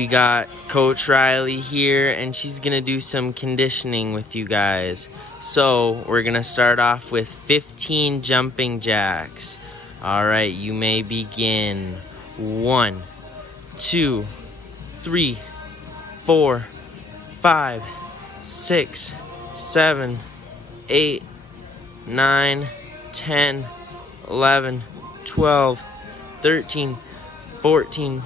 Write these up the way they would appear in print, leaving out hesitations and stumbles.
we got Coach Riley here, and she's gonna do some conditioning with you guys. So we're gonna start off with 15 jumping jacks. All right, you may begin. 1, 2, 3, 4, 5, 6, 7, 8, 9, 10, 11, 12, 13, 14,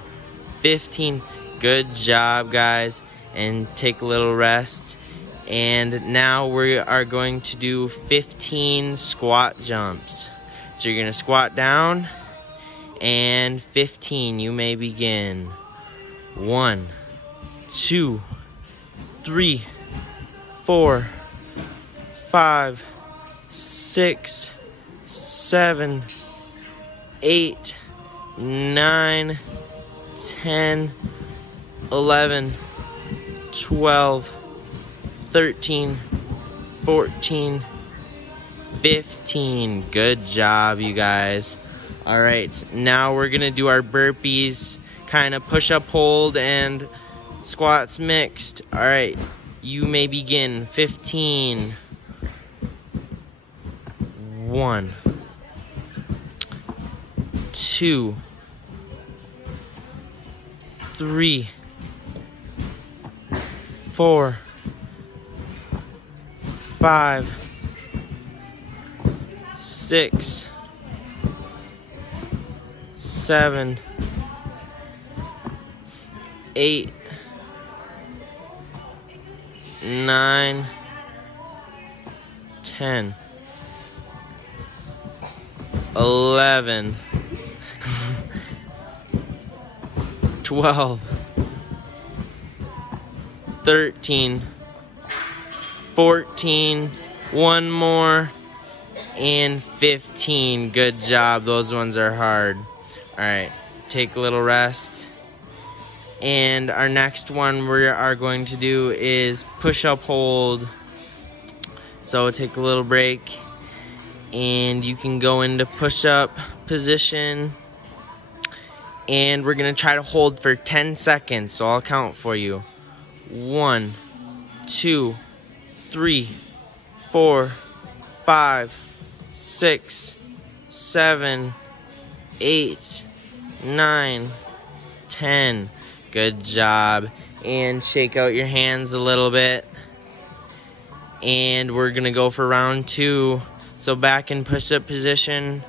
15. Good job, guys. And take a little rest. And now we are going to do 15 squat jumps. So you're gonna squat down, and 15, you may begin. 1, 2, 3, 4, 5, 6, 7, 8, 9, 10, 11, 12, 13, 14, 15. Good job, you guys. All right, now we're gonna do our burpees, kind of push up, hold, and squats mixed. All right, you may begin. 15. 1, 2, 3, 4, 5, 6, 7, 8, 9, 10, 11, 12, 13, 14, one more, and 15. Good job. Those ones are hard. All right, take a little rest. And our next one we are going to do is push-up hold. So take a little break, and you can go into push-up position. And we're gonna try to hold for 10 seconds, so I'll count for you. 1, 2, 3, 4, 5, 6, 7, 8, 9, 10. Good job. And shake out your hands a little bit. And we're gonna go for round 2. So back in push-up position.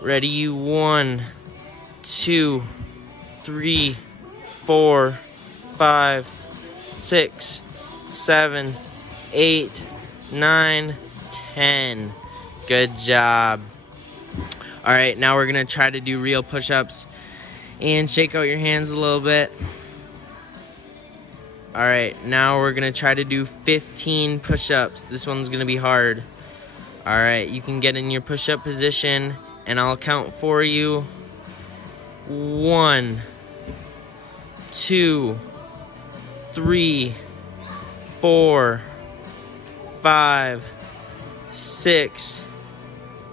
Ready? 1, 2, 3, 4, 5, 6, 7, 8, 9, 10. Good job. All right, now we're gonna try to do real push-ups, and shake out your hands a little bit. All right, now we're gonna try to do 15 push-ups. This one's gonna be hard. All right, you can get in your push-up position, and I'll count for you. 1, 2, 3, 4, 5, 6,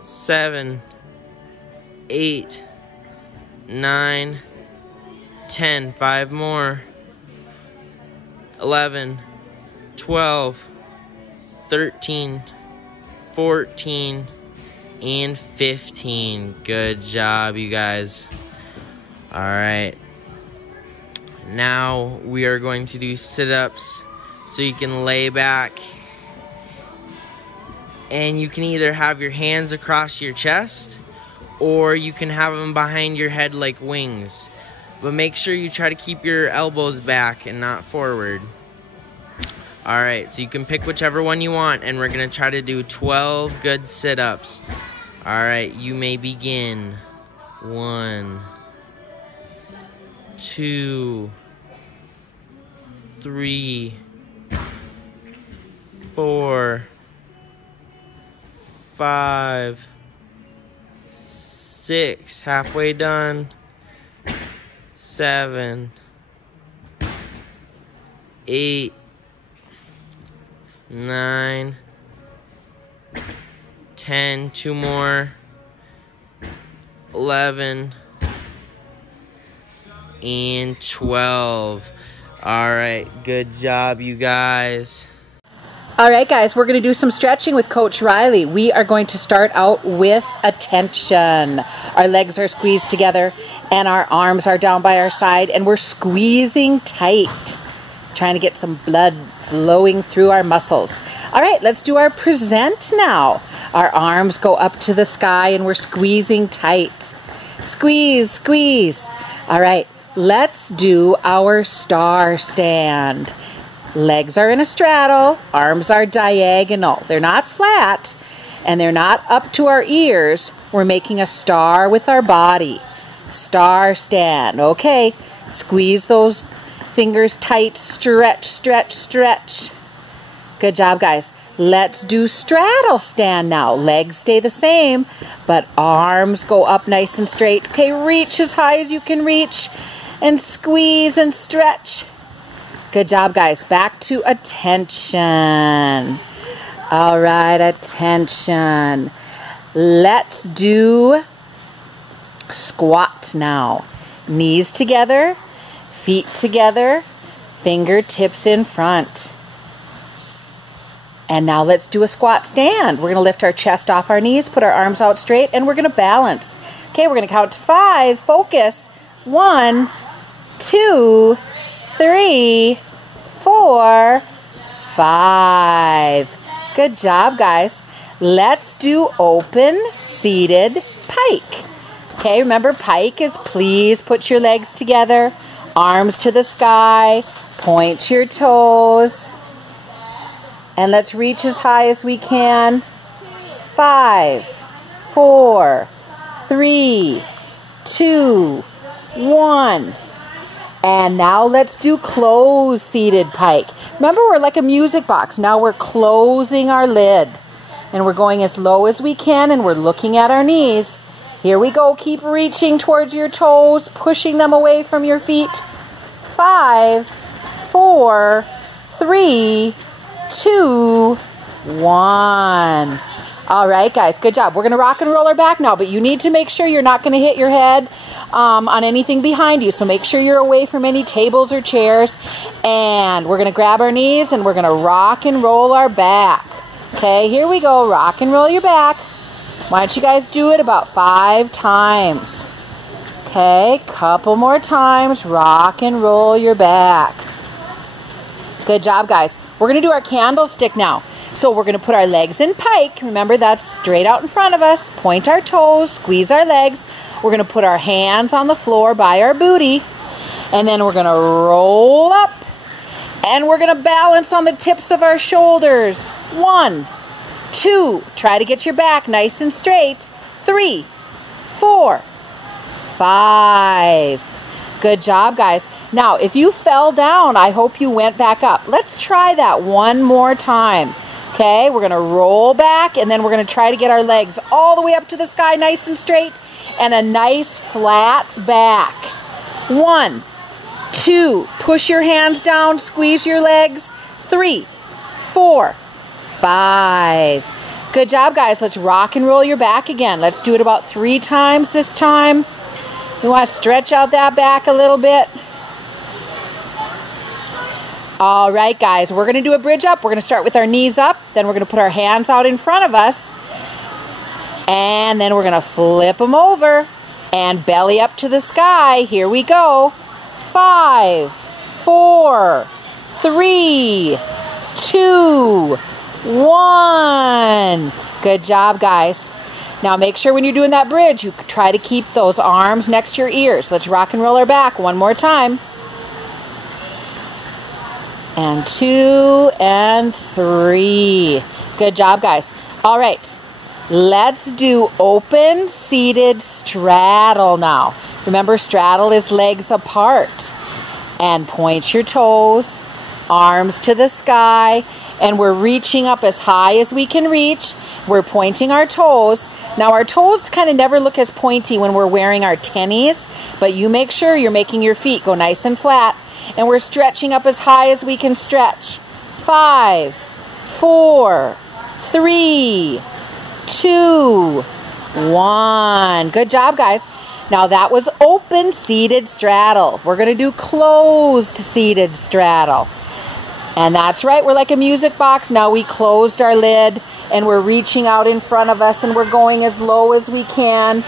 7, 8, 9, 10. 5 more. 11, 12, 13, 14, and 15. Good job, you guys. All right. Now we are going to do sit-ups, so you can lay back, and you can either have your hands across your chest, or you can have them behind your head like wings. But make sure you try to keep your elbows back and not forward. All right, so you can pick whichever one you want, and we're gonna try to do 12 good sit-ups. All right, you may begin. 1, 2, 3, 4, 5, 6, halfway done. 7, 8, 9, 10, 2 more. 11, and 12. All right, good job, you guys. All right, guys, we're going to do some stretching with Coach Riley. We are going to start out with attention. Our legs are squeezed together and our arms are down by our side and we're squeezing tight, trying to get some blood flowing through our muscles. All right, let's do our present now. Our arms go up to the sky and we're squeezing tight. Squeeze, squeeze. All right, let's do our star stand. Legs are in a straddle, arms are diagonal. They're not flat and they're not up to our ears. We're making a star with our body. Star stand. Okay, squeeze those fingers tight. Stretch, stretch, stretch. Good job, guys. Let's do straddle stand now. Legs stay the same, but arms go up nice and straight. Okay, reach as high as you can reach and squeeze and stretch. Good job, guys. Back to attention. All right, attention. Let's do squat now. Knees together, feet together, fingertips in front. And now let's do a squat stand. We're going to lift our chest off our knees, put our arms out straight, and we're going to balance. Okay, we're going to count to 5. Focus. 1, 2, 3, 4, 5. Good job, guys. Let's do open seated pike. Okay, remember pike is please put your legs together, arms to the sky, point your toes, and let's reach as high as we can. 5, 4, 3, 2, 1. And now let's do closed seated pike. Remember, we're like a music box. Now we're closing our lid. And we're going as low as we can and we're looking at our knees. Here we go. Keep reaching towards your toes, pushing them away from your feet. 5, 4, 3, 2, 1. All right, guys, good job. We're going to rock and roll our back now, but you need to make sure you're not going to hit your head on anything behind you. So make sure you're away from any tables or chairs. And we're going to grab our knees and we're going to rock and roll our back. Okay, here we go. Rock and roll your back. Why don't you guys do it about 5 times? Okay, couple more times. Rock and roll your back. Good job, guys. We're going to do our candlestick now. So we're going to put our legs in pike. Remember, that's straight out in front of us. Point our toes, squeeze our legs. We're going to put our hands on the floor by our booty. And then we're going to roll up. And we're going to balance on the tips of our shoulders. 1, 2. Try to get your back nice and straight. 3, 4, 5. Good job, guys. Now, if you fell down, I hope you went back up. Let's try that one more time. Okay, we're going to roll back, and then we're going to try to get our legs all the way up to the sky nice and straight, and a nice flat back. 1, 2, push your hands down, squeeze your legs. 3, 4, 5. Good job, guys. Let's rock and roll your back again. Let's do it about 3 times this time. You want to stretch out that back a little bit. All right, guys, we're going to do a bridge up. We're going to start with our knees up. Then we're going to put our hands out in front of us. And then we're going to flip them over and belly up to the sky. Here we go. 5, 4, 3, 2, 1. Good job, guys. Now make sure when you're doing that bridge, you try to keep those arms next to your ears. Let's rock and roll our back one more time. And 2 and 3. Good job, guys. All right, let's do open seated straddle now. Remember, straddle is legs apart. And point your toes, arms to the sky, and we're reaching up as high as we can reach. We're pointing our toes. Now, our toes kind of never look as pointy when we're wearing our tennies, but you make sure you're making your feet go nice and flat. And we're stretching up as high as we can stretch. 5, 4, 3, 2, 1. Good job, guys. Now that was open seated straddle. We're going to do closed seated straddle. And that's right, we're like a music box. Now we closed our lid and we're reaching out in front of us and we're going as low as we can.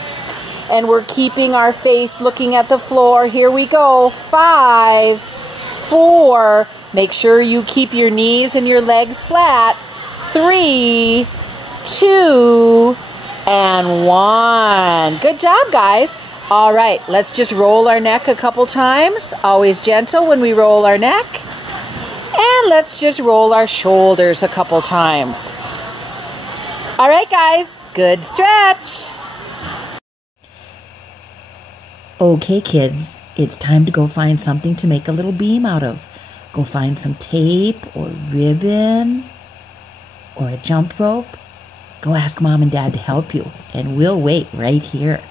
And we're keeping our face looking at the floor. Here we go. 5, 4. Make sure you keep your knees and your legs flat. 3, 2, and 1. Good job, guys. All right, let's just roll our neck a couple times. Always gentle when we roll our neck. And let's just roll our shoulders a couple times. All right, guys, good stretch. Okay, kids, it's time to go find something to make a little beam out of. Go find some tape or ribbon or a jump rope. Go ask Mom and Dad to help you, and we'll wait right here.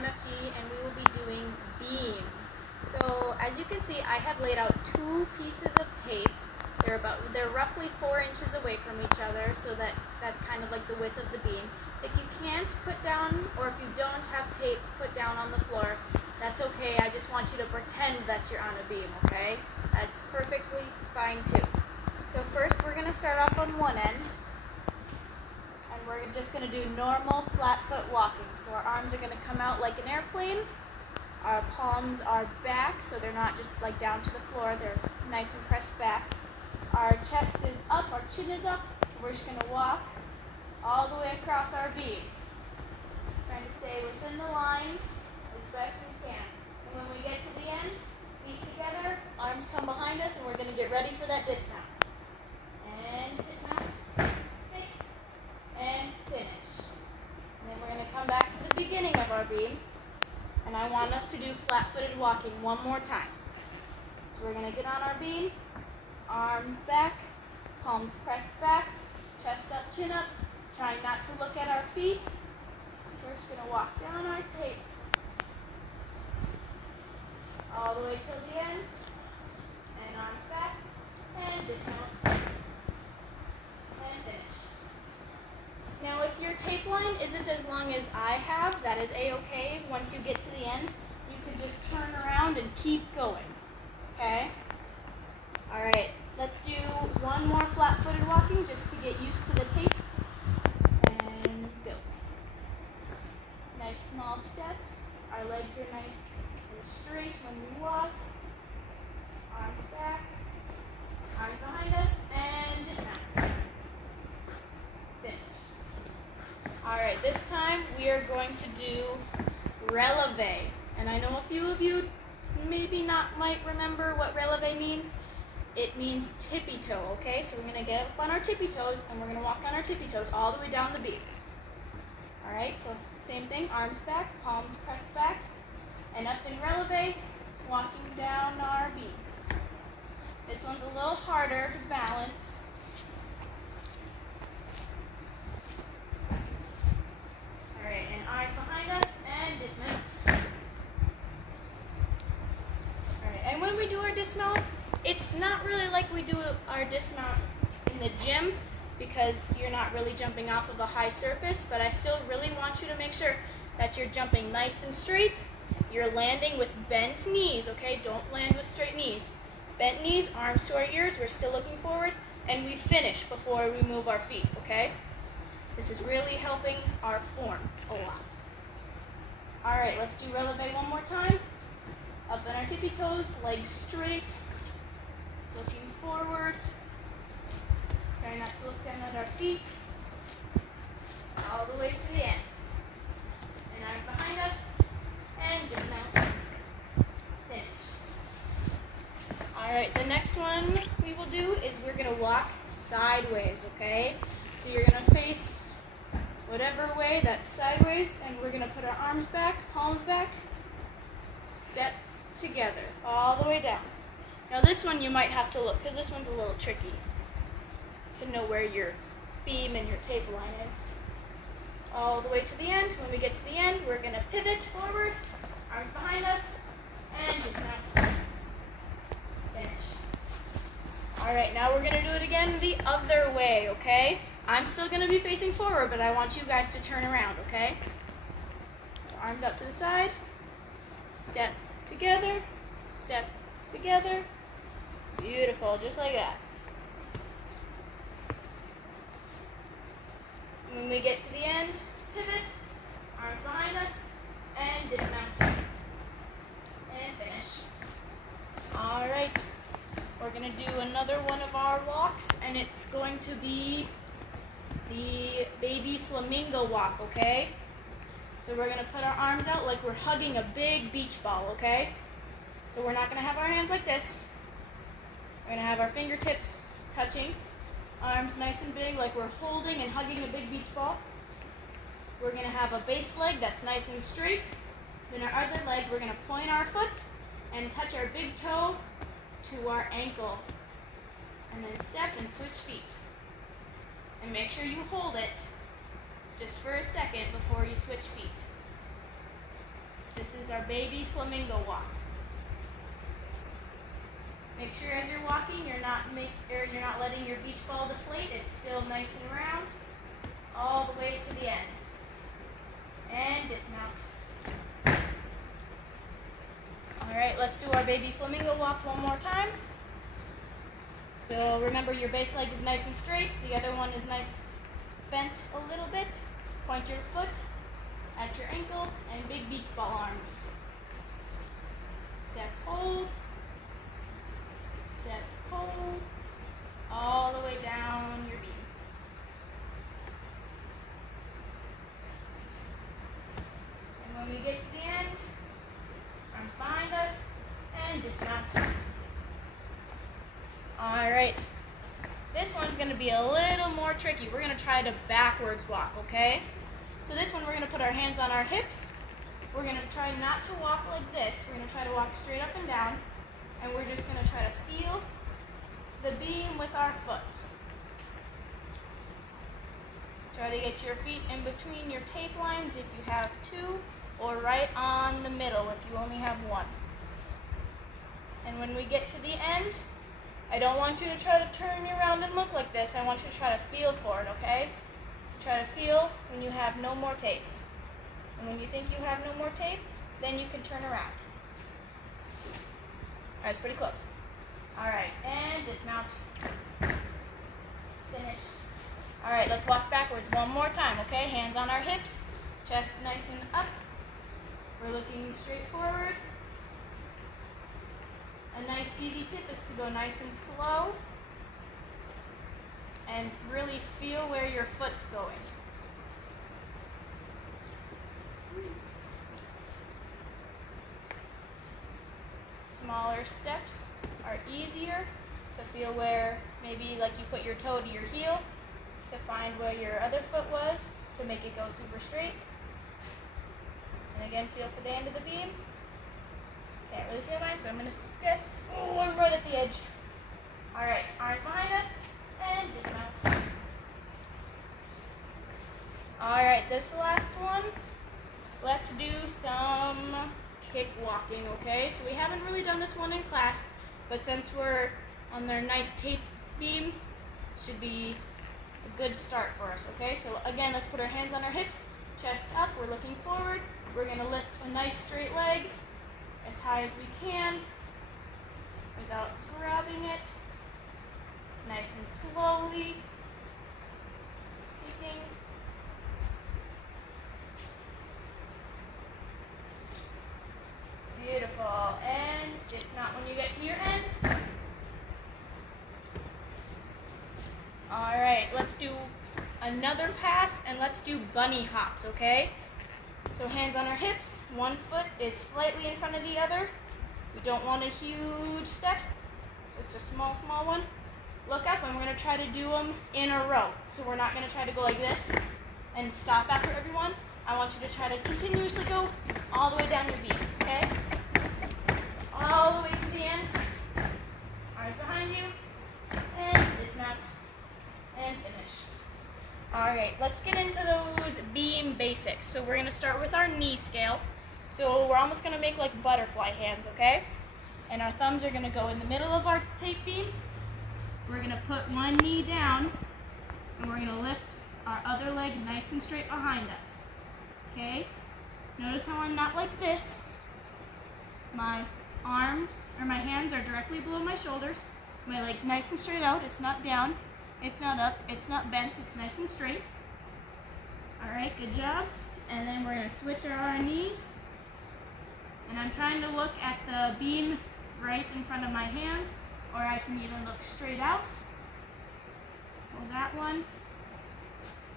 MFG, and we will be doing beam. So as you can see, I have laid out 2 pieces of tape. They're roughly 4 inches away from each other, so that's kind of like the width of the beam. If you can't put down, or if you don't have tape put down on the floor, that's okay. I just want you to pretend that you're on a beam, okay? That's perfectly fine too. So first we're going to start off on one end, and we're just going to do normal flat foot walking. So our arms are going to come out like an airplane. Our palms are back, so they're not just like down to the floor, they're nice and pressed back. Our chest is up, our chin is up. We're just going to walk all the way across our beam. Trying to stay within the lines as best we can. And when we get to the end, feet together, arms come behind us, and we're going to get ready for that dismount. And dismount, stay, and finish. And then we're going to come back to the beginning of our beam, and I want us to do flat-footed walking one more time. So we're going to get on our beam, arms back, palms pressed back, chest up, chin up, trying not to look at our feet. We're just going to walk down our tape all the way till the end, and arms back, and dismount, and finish. Now if your tape line isn't as long as I have, that is a-okay. Once you get to the end, you can just turn around and keep going, okay? Alright, let's do one more flat-footed walking just to get used to the tape, and go. Nice small steps. Our legs are nice and straight when we walk. Arms back, arms behind us, and dismount. Finish. this time we are going to do releve. And I know a few of you maybe not might remember what releve means. It means tippy toe, okay? So we're gonna get up on our tippy toes and we're gonna walk on our tippy toes all the way down the beam. All right, so same thing, arms back, palms pressed back, and up in releve, walking down our beam. This one's a little harder to balance. All right, and arms behind us, and dismount. All right, and when we do our dismount, it's not really like we do our dismount in the gym because you're not really jumping off of a high surface, but I still really want you to make sure that you're jumping nice and straight. You're landing with bent knees, okay? Don't land with straight knees. Bent knees, arms to our ears, we're still looking forward, and we finish before we move our feet, okay? This is really helping our form a lot. All right, let's do releve one more time. Up on our tippy toes, legs straight, looking forward. Try not to look down at our feet. All the way to the end. And arms behind us, and dismount. Finish. All right, the next one we will do is we're gonna walk sideways, okay? So you're gonna face whatever way that's sideways, and we're gonna put our arms back, palms back, step together, all the way down. Now this one you might have to look, because this one's a little tricky to know where your beam and your tape line is. All the way to the end. When we get to the end, we're gonna pivot forward, arms behind us, and dismount. Finish. All right, now we're gonna do it again the other way, okay? I'm still gonna be facing forward, but I want you guys to turn around, okay? So arms out to the side, step together, step together. Beautiful, just like that. When we get to the end, pivot, arms behind us, and dismount. And finish. All right, we're gonna do another one of our walks, and it's going to be the baby flamingo walk, okay? So we're gonna put our arms out like we're hugging a big beach ball, okay? So we're not gonna have our hands like this. We're gonna have our fingertips touching, arms nice and big like we're holding and hugging a big beach ball. We're gonna have a base leg that's nice and straight. Then our other leg, we're gonna point our foot and touch our big toe to our ankle. And then step and switch feet. And make sure you hold it just for a second before you switch feet. This is our baby flamingo walk. Make sure as you're walking, you're not letting your beach ball deflate. It's still nice and round all the way to the end. And dismount. All right, let's do our baby flamingo walk one more time. So remember, your base leg is nice and straight. The other one is nice, bent a little bit. Point your foot at your ankle and big beach ball arms. Step, hold. Step, hold. All the way down your beam. And when we get to the end, arms behind us and dismount. All right, this one's gonna be a little more tricky. We're gonna try to backwards walk, okay? So this one, we're gonna put our hands on our hips. We're gonna try not to walk like this. We're gonna try to walk straight up and down, and we're just gonna try to feel the beam with our foot. Try to get your feet in between your tape lines if you have two, or right on the middle if you only have one. And when we get to the end, I don't want you to try to turn around and look like this. I want you to try to feel for it, okay? So try to feel when you have no more tape. And when you think you have no more tape, then you can turn around. All right, it's pretty close. All right, and dismount. Finish. All right, let's walk backwards one more time, okay? Hands on our hips, chest nice and up. We're looking straight forward. A nice easy tip is to go nice and slow and really feel where your foot's going. Smaller steps are easier to feel where maybe like you put your toe to your heel to find where your other foot was to make it go super straight. And again, feel for the end of the beam. Can't really feel mine, so I'm going to guess. Oh, I'm right at the edge. All right, arms behind us and dismount. All right, this last one. Let's do some kick walking, okay? So we haven't really done this one in class, but since we're on their nice tape beam, should be a good start for us, okay? So again, let's put our hands on our hips, chest up, we're looking forward. We're gonna lift a nice straight leg as high as we can without grabbing it. Nice and slowly. Kicking. Beautiful. And dismount when you get to your end. All right, let's do another pass and let's do bunny hops, okay? So hands on our hips, one foot is slightly in front of the other. We don't want a huge step, just a small, small one. Look up and we're gonna try to do them in a row. So we're not gonna try to go like this and stop after everyone. I want you to try to continuously go all the way down your beam, okay? All the way to the end. Arms behind you, and dismount, and finish. All right, let's get into those beam basics. So we're gonna start with our knee scale. So we're almost gonna make like butterfly hands, okay? And our thumbs are gonna go in the middle of our tape beam. We're gonna put one knee down, and we're gonna lift our other leg nice and straight behind us, okay? Notice how I'm not like this. My arms, or my hands are directly below my shoulders. My leg's nice and straight out, it's not down. It's not up, it's not bent, it's nice and straight. All right, good job. And then we're gonna switch our knees. And I'm trying to look at the beam right in front of my hands, or I can even look straight out. Hold that one.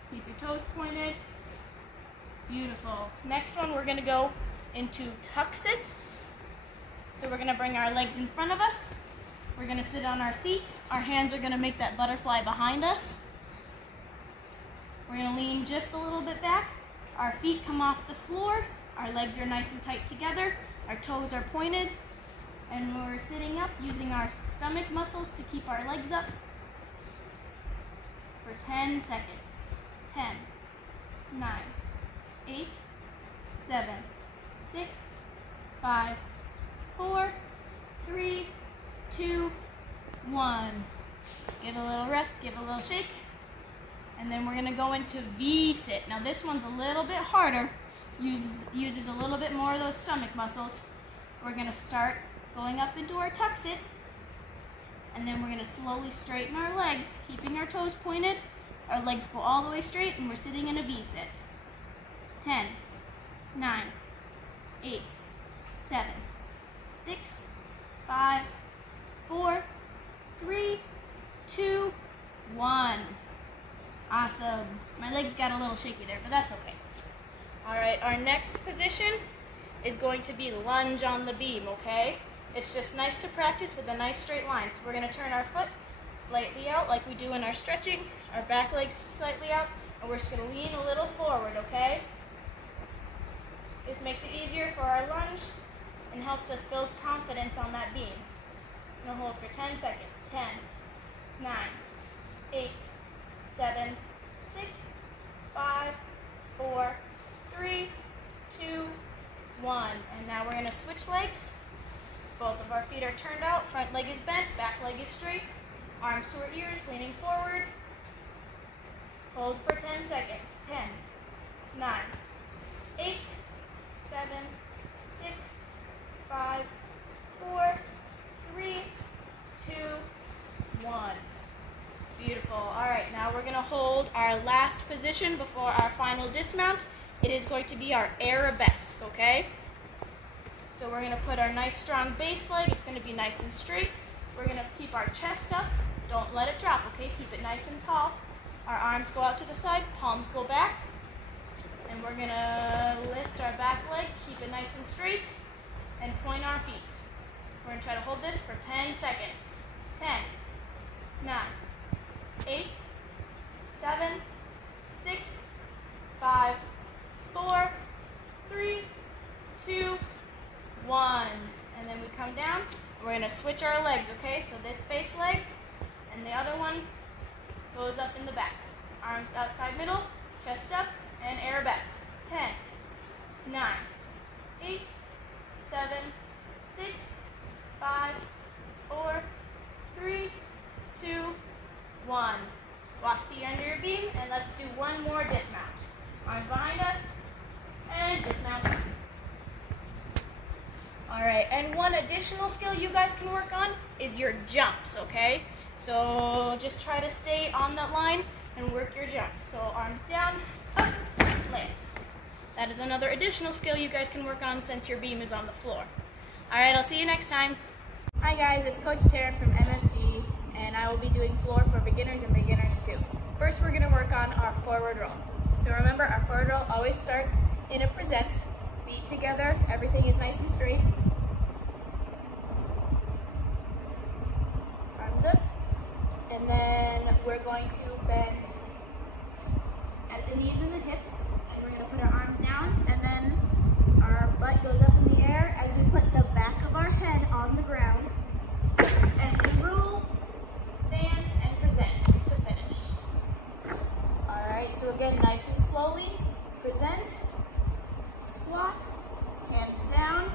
Keep your toes pointed. Beautiful. Next one, we're gonna go into tuck sit. So we're gonna bring our legs in front of us. We're gonna sit on our seat. Our hands are gonna make that butterfly behind us. We're gonna lean just a little bit back. Our feet come off the floor. Our legs are nice and tight together. Our toes are pointed. And we're sitting up using our stomach muscles to keep our legs up for 10 seconds. 10, 9, 8, 7, 6, 5, 4, 3, 2, 1. Give a little rest, give a little shake. And then we're gonna go into V-sit. Now this one's a little bit harder. Uses a little bit more of those stomach muscles. We're gonna start going up into our tuck sit. And then we're gonna slowly straighten our legs, keeping our toes pointed. Our legs go all the way straight and we're sitting in a V-sit. 10, 9, 8, 7, 6, 5, 4, 3, 2, 1. Awesome. My legs got a little shaky there, but that's okay. All right, our next position is going to be lunge on the beam, okay? It's just nice to practice with a nice straight line. So we're gonna turn our foot slightly out like we do in our stretching, our back legs slightly out, and we're just gonna lean a little forward, okay? This makes it easier for our lunge and helps us build confidence on that beam. Now hold for 10 seconds. 10, 9, 8, 7, 6, 5, 4, 3, 2, 1. And now we're going to switch legs. Both of our feet are turned out. Front leg is bent, back leg is straight. Arms to our ears, leaning forward. Hold for 10 seconds. 10, 9, 8, 7, 6, 5, 4, 3, 2, 1. Beautiful. All right, now we're going to hold our last position before our final dismount. It is going to be our arabesque, okay? So we're going to put our nice strong base leg. It's going to be nice and straight. We're going to keep our chest up. Don't let it drop, okay? Keep it nice and tall. Our arms go out to the side, palms go back. And we're gonna lift our back leg, keep it nice and straight, and point our feet. We're gonna try to hold this for 10 seconds. 10, 9, 8, 7, 6, 5, 4, 3, 2, 1. And then we come down. We're gonna switch our legs, okay? So this face leg and the other one goes up in the back. Arms outside middle, chest up, and arabesque. 10, 9, 8, 7, 6, 5, 4, 3, 2, 1. Walk to your under your beam, and let's do one more dismount. Arms behind us, and dismount. All right, and one additional skill you guys can work on is your jumps, okay? So just try to stay on that line and work your jumps. So arms down, up, land. That is another additional skill you guys can work on since your beam is on the floor. All right, I'll see you next time. Hi guys, it's Coach Taryn from MFG, and I will be doing floor for beginners and beginners 2. First, we're gonna work on our forward roll. So remember, our forward roll always starts in a present, feet together, everything is nice and straight. Arms up. And then we're going to bend at the knees and the hips, and we're gonna put our arms down, and then our butt goes up in the air as we put the back of our head on the ground, and we roll, stand, and present to finish. All right, so again, nice and slowly, present, squat, hands down,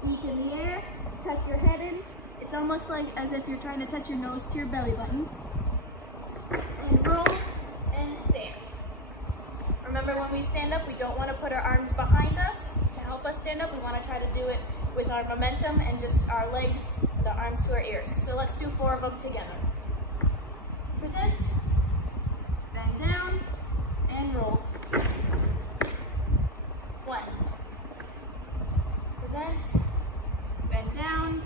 seat in the air, tuck your head in. It's almost like as if you're trying to touch your nose to your belly button. And roll and stand. Remember, when we stand up, we don't want to put our arms behind us to help us stand up. We want to try to do it with our momentum and just our legs, the arms to our ears. So let's do 4 of them together. Present, bend down, and roll. 1. Present, bend down,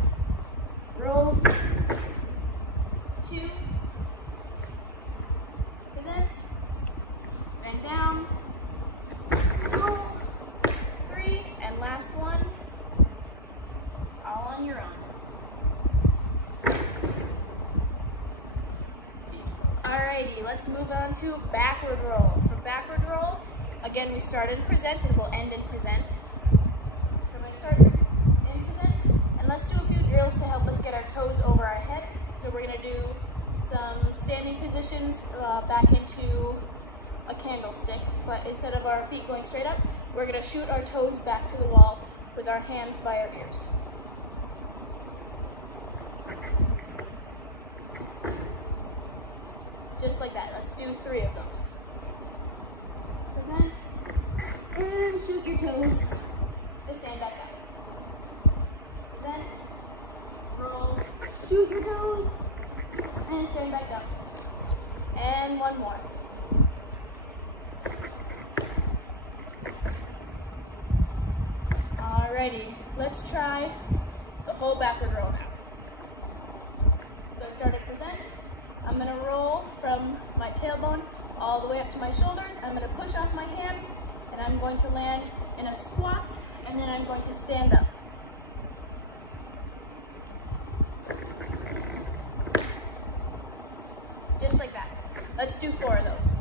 roll. 2. Present, bend down, roll. 3, and last one, all on your own. Alrighty, let's move on to backward roll. For backward roll, again, we start in present and we'll end in present. So I'm going to start in present, and let's do a few drills to help us get our toes over our head. So we're going to do some standing positions back into a candlestick, but instead of our feet going straight up, we're going to shoot our toes back to the wall with our hands by our ears. Just like that. Let's do 3 of those. Present, and shoot your toes to stand back up. Present, roll, shoot your toes, and stand back up. And one more. Alrighty, let's try the whole backward roll now. So I started present. I'm gonna roll from my tailbone all the way up to my shoulders. I'm gonna push off my hands, and I'm going to land in a squat, and then I'm going to stand up. Just like that. Let's do 4 of those.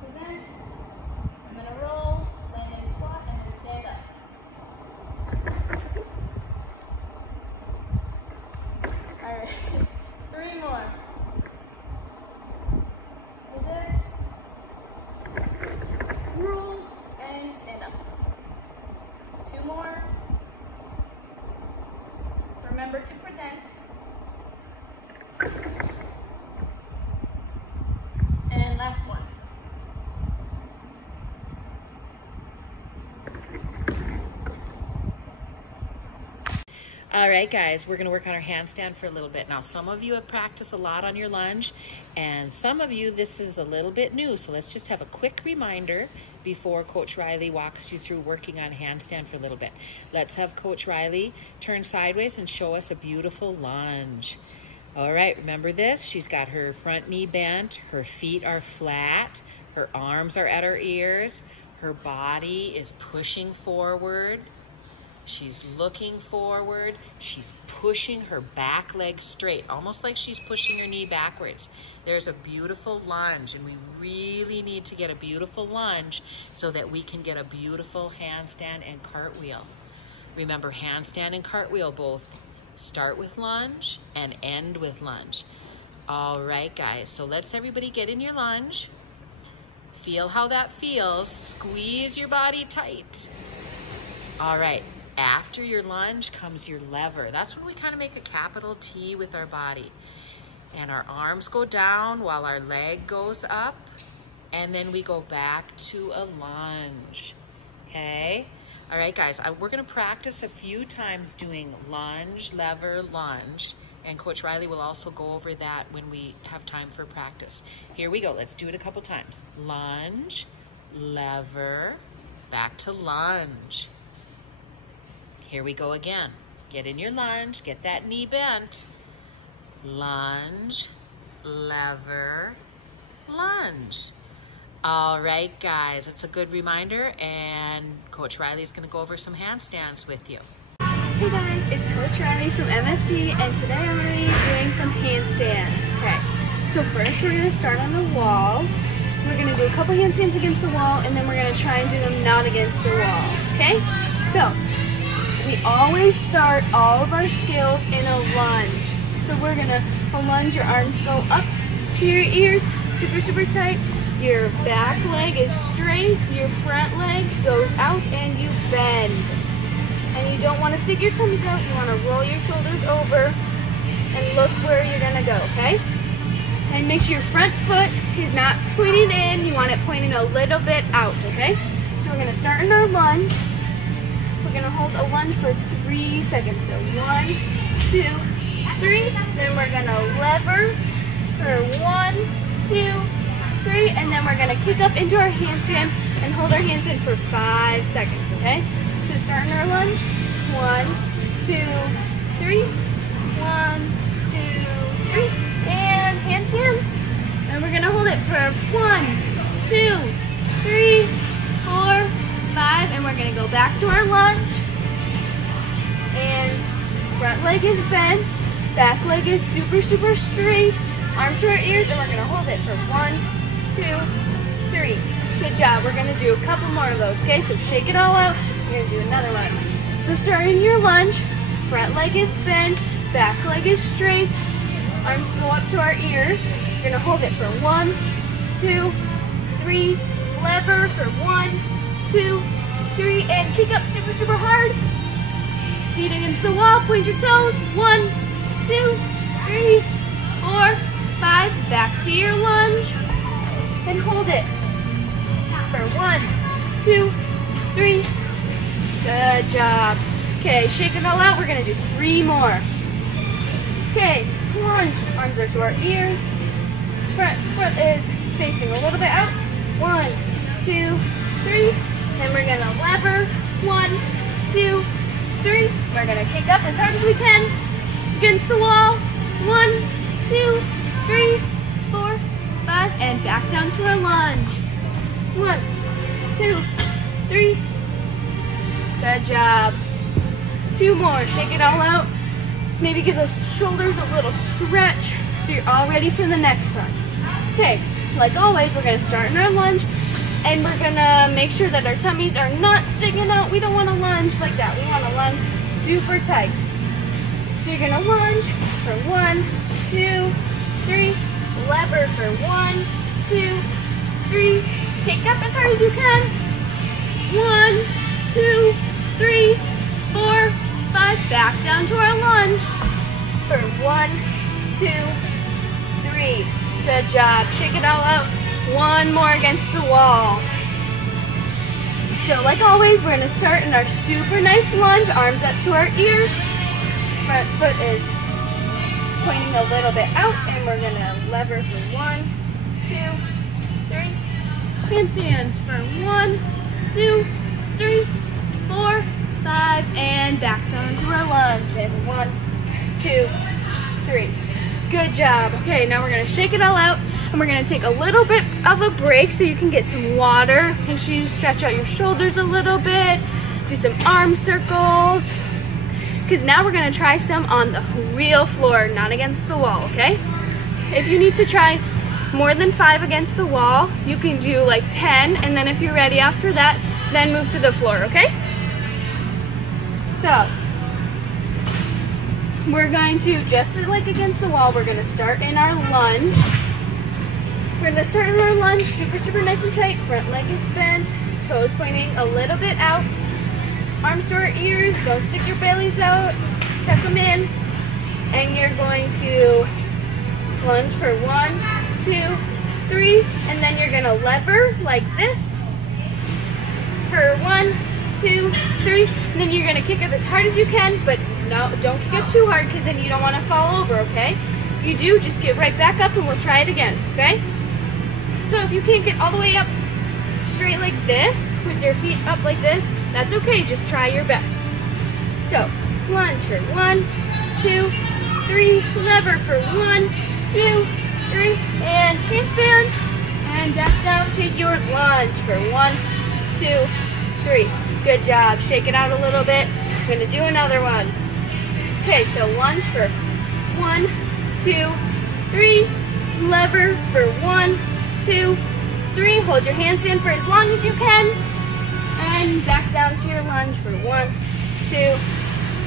Present. I'm gonna roll, land in a squat, and then stand up. All right, 3 more. Present. Roll and stand up. 2 more. Remember to present. And last one. All right, guys, we're going to work on our handstand for a little bit. Now, some of you have practiced a lot on your lunge, and some of you, this is a little bit new. So let's just have a quick reminder before Coach Riley walks you through working on handstand for a little bit. Let's have Coach Riley turn sideways and show us a beautiful lunge. All right, remember this? She's got her front knee bent, her feet are flat, her arms are at her ears, her body is pushing forward. She's looking forward. She's pushing her back leg straight, almost like she's pushing her knee backwards. There's a beautiful lunge, and we really need to get a beautiful lunge so that we can get a beautiful handstand and cartwheel. Remember, handstand and cartwheel both start with lunge and end with lunge. All right, guys, so let's everybody get in your lunge. Feel how that feels. Squeeze your body tight. All right. After your lunge comes your lever. That's when we kind of make a capital T with our body. And our arms go down while our leg goes up. And then we go back to a lunge. Okay? All right, guys, we're going to practice a few times doing lunge, lever, lunge. And Coach Riley will also go over that when we have time for practice. Here we go. Let's do it a couple times. Lunge, lever, back to lunge. Here we go again. Get in your lunge, get that knee bent. Lunge, lever, lunge. All right, guys, it's a good reminder, and Coach Riley's gonna go over some handstands with you. Hey guys, it's Coach Riley from MFG, and today I'm going to be doing some handstands. Okay, so first we're going to start on the wall. We're going to do a couple handstands against the wall, and then we're going to try and do them not against the wall, okay? So, we always start all of our skills in a lunge. So we're gonna lunge, your arms go up to your ears, super, super tight. Your back leg is straight, your front leg goes out, and you bend. And you don't wanna stick your tummies out, you wanna roll your shoulders over and look where you're gonna go, okay? And make sure your front foot is not pointed in, you want it pointing a little bit out, okay? So we're gonna start in our lunge. We're gonna hold a lunge for 3 seconds. So 1, 2, 3. Then we're gonna lever for 1, 2, 3, and then we're gonna kick up into our handstand and hold our handstand for 5 seconds, okay? So starting our lunge, 1, 2, 3, 1, 2, 3, and handstand. And we're gonna hold it for 1, 2, 3, 4, 5, and we're gonna go back to our lunge. And front leg is bent, back leg is super, super straight, arms to our ears, and we're gonna hold it for 1, 2, 3. Good job. We're gonna do a couple more of those, okay? So shake it all out. We're gonna do another one. So starting your lunge, front leg is bent, back leg is straight, arms go up to our ears. We're gonna hold it for 1, 2, 3, lever for 1, 2, 3, and kick up super, super hard. Feet against the wall, point your toes. 1, 2, 3, 4, 5. Back to your lunge and hold it for 1, 2, 3. Good job. Okay, shake it all out. We're gonna do 3 more. Okay, lunge. Arms are to our ears. Front foot is facing a little bit out. 1, 2, 3. Then we're gonna lever, 1, 2, 3. We're gonna kick up as hard as we can against the wall. 1, 2, 3, 4, 5, and back down to our lunge. 1, 2, 3. Good job. 2 more. Shake it all out. Maybe give those shoulders a little stretch so you're all ready for the next one. Okay, like always, we're gonna start in our lunge. And we're gonna make sure that our tummies are not sticking out. We don't wanna lunge like that. We wanna lunge super tight. So you're gonna lunge for 1, 2, 3, lever for 1, 2, 3, kick up as hard as you can. 1, 2, 3, 4, 5, back down to our lunge for 1, 2, 3. Good job. Shake it all out. 1 more against the wall. So like always, we're going to start in our super nice lunge, arms up to our ears. Front foot is pointing a little bit out, and we're going to lever for 1, 2, 3. Handstand for 1, 2, 3, 4, 5, and back down to our lunge. And 1, 2, 3. Good job. Okay, now we're gonna shake it all out and we're gonna take a little bit of a break so you can get some water. Make sure you stretch out your shoulders a little bit, do some arm circles, because now we're gonna try some on the real floor, not against the wall, okay? If you need to try more than 5 against the wall, you can do like 10, and then if you're ready after that, then move to the floor, okay? So, we're going to, just like against the wall, we're gonna start in our lunge. We're gonna start in our lunge, super nice and tight. Front leg is bent, toes pointing a little bit out. Arms to our ears, don't stick your bellies out, tuck them in. And you're going to lunge for 1, 2, 3, and then you're gonna lever like this for 1, 2, 3, and then you're gonna kick it as hard as you can, but no, don't kick it too hard because then you don't want to fall over, okay? If you do, just get right back up and we'll try it again, okay? So if you can't get all the way up straight like this, with your feet up like this, that's okay, just try your best. So, lunge for 1, 2, 3, lever for 1, 2, 3, and handstand, and back down to your lunge for 1, 2, 3. Good job. Shake it out a little bit. We're gonna do another one. Okay, so lunge for 1, 2, 3, lever for 1, 2, 3. Hold your handstand for as long as you can, and back down to your lunge for 1, 2,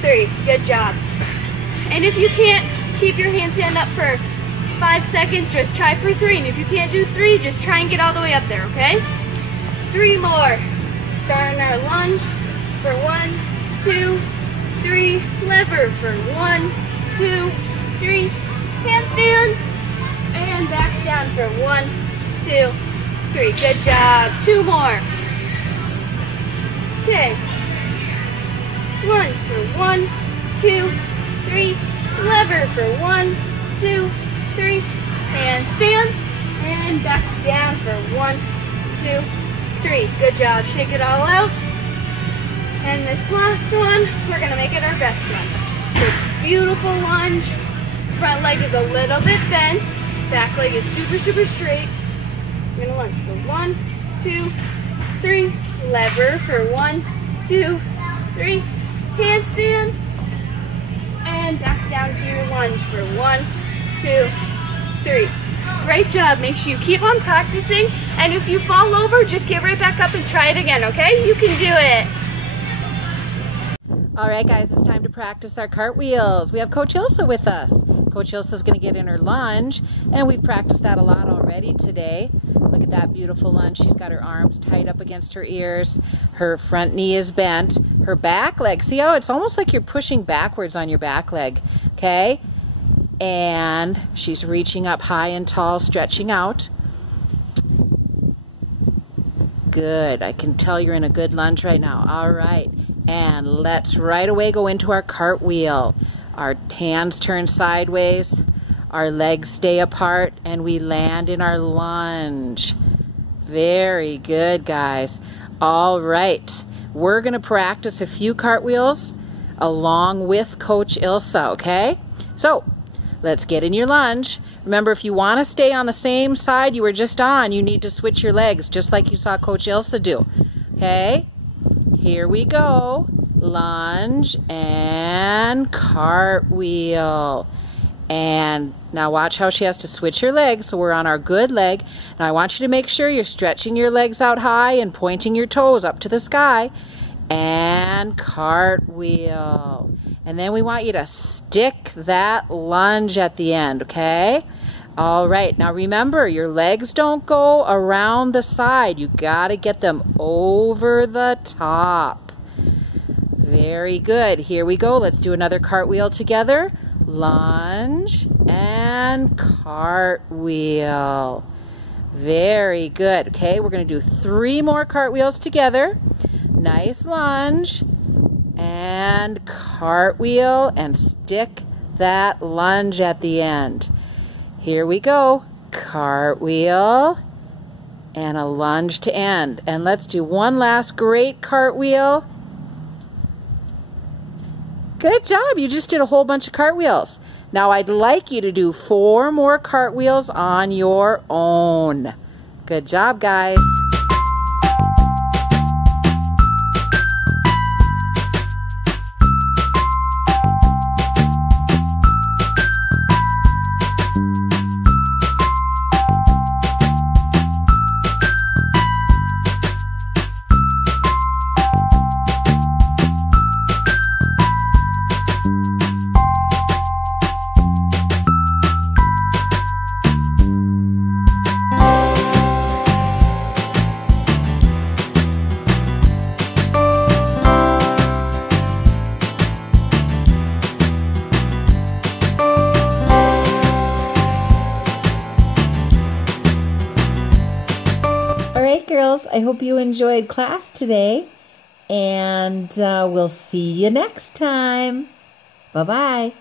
3. Good job. And if you can't keep your handstand up for 5 seconds, just try for 3. And if you can't do 3, just try and get all the way up there, okay? 3 more. Start on our lunge for 1, 2, 3. Lever for 1, 2, 3. Handstand. And back down for 1, 2, 3. Good job. 2 more. Okay. Lunge for 1, 2, 3. Lever for 1, 2, 3. Handstand. And back down for 1, 2, 3. Good job. Shake it all out. And this last one, we're gonna make it our best one. So beautiful lunge. Front leg is a little bit bent. Back leg is super straight. We're gonna lunge for 1, 2, 3. Lever for 1, 2, 3. Handstand. And back down to your lunge for 1, 2, 3. Great job. Make sure you keep on practicing. And if you fall over, just get right back up and try it again, okay? You can do it. All right, guys, it's time to practice our cartwheels. We have Coach Ilsa with us. Coach Ilsa's going to get in her lunge, and we've practiced that a lot already today. Look at that beautiful lunge. She's got her arms tight up against her ears. Her front knee is bent. Her back leg, see how it's almost like you're pushing backwards on your back leg, okay? And she's reaching up high and tall, stretching out. Good. I can tell you're in a good lunge right now. All right. And let's right away go into our cartwheel. Our hands turn sideways, our legs stay apart, and we land in our lunge. Very good, guys. All right, we're gonna practice a few cartwheels along with Coach Ilsa, okay? So, let's get in your lunge. Remember, if you wanna stay on the same side you were just on, you need to switch your legs, just like you saw Coach Ilsa do, okay? Here we go. Lunge and cartwheel. And now watch how she has to switch her legs. So we're on our good leg. Now I want you to make sure you're stretching your legs out high and pointing your toes up to the sky. And cartwheel. And then we want you to stick that lunge at the end, okay? All right, now remember, your legs don't go around the side. You gotta get them over the top. Very good. Here we go. Let's do another cartwheel together. Lunge and cartwheel. Very good. Okay, we're gonna do 3 more cartwheels together. Nice lunge and cartwheel, and stick that lunge at the end. Here we go. Cartwheel and a lunge to end. And let's do one last great cartwheel. Good job. You just did a whole bunch of cartwheels. Now I'd like you to do 4 more cartwheels on your own. Good job, guys. Alright girls, I hope you enjoyed class today, and we'll see you next time. Bye-bye.